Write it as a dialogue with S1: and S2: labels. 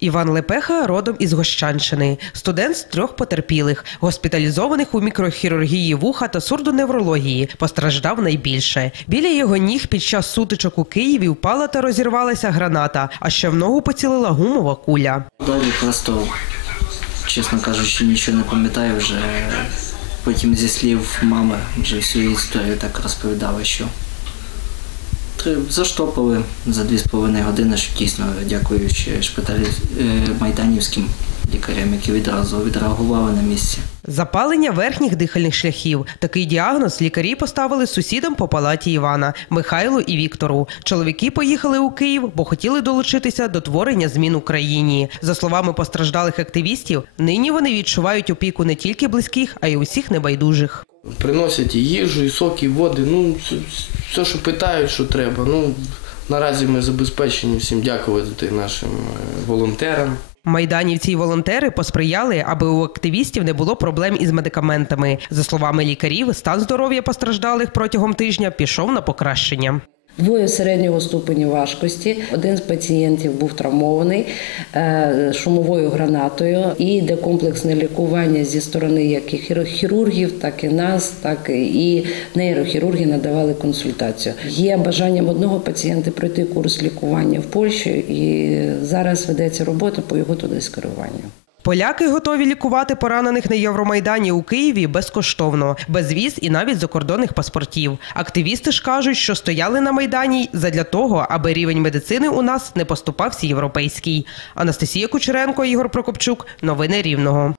S1: Іван Лепеха родом із Гощанщини, студент з трьох потерпілих, госпіталізованих у мікрохірургії вуха та сурдоневрології, постраждав найбільше. Біля його ніг під час сутичок у Києві впала та розірвалася граната, а ще в ногу поцілила гумова куля.
S2: Далі просто, чесно кажучи, нічого не пам'ятаю вже. Потім зі слів мами вже всю історію так розповідала, що заштопали за дві з половиною години, що дійсно дякуючи шпиталі е, майданівським лікарям, які відразу відреагували на місці.
S1: Запалення верхніх дихальних шляхів. Такий діагноз лікарі поставили сусідам по палаті Івана Михайлу і Віктору. Чоловіки поїхали у Київ, бо хотіли долучитися до творення змін у країні. За словами постраждалих активістів, нині вони відчувають опіку не тільки близьких, а й усіх небайдужих.
S3: Приносять і їжу, і соки, і води. Ну, все- що питають, що треба. Ну, наразі ми забезпечені всім дякувати нашим е, волонтерам.
S1: Майданівці й волонтери посприяли, аби у активістів не було проблем із медикаментами. За словами лікарів, стан здоров'я постраждалих протягом тижня пішов на покращення.
S4: Двоє середнього ступеню важкості. Один з пацієнтів був травмований е, шумовою гранатою і йде комплексне лікування зі сторони як і хірургів, так і нас, так і нейрохірурги надавали консультацію. Є бажанням одного пацієнта пройти курс лікування в Польщі, і зараз ведеться робота по його туди скеруванню.
S1: Поляки готові лікувати поранених на Євромайдані у Києві безкоштовно, без віз і навіть закордонних паспортів. Активісти ж кажуть, що стояли на майдані задля того, аби рівень медицини у нас не поступався європейський. Анастасія Кучеренко, Ігор Прокопчук. Новини Рівного.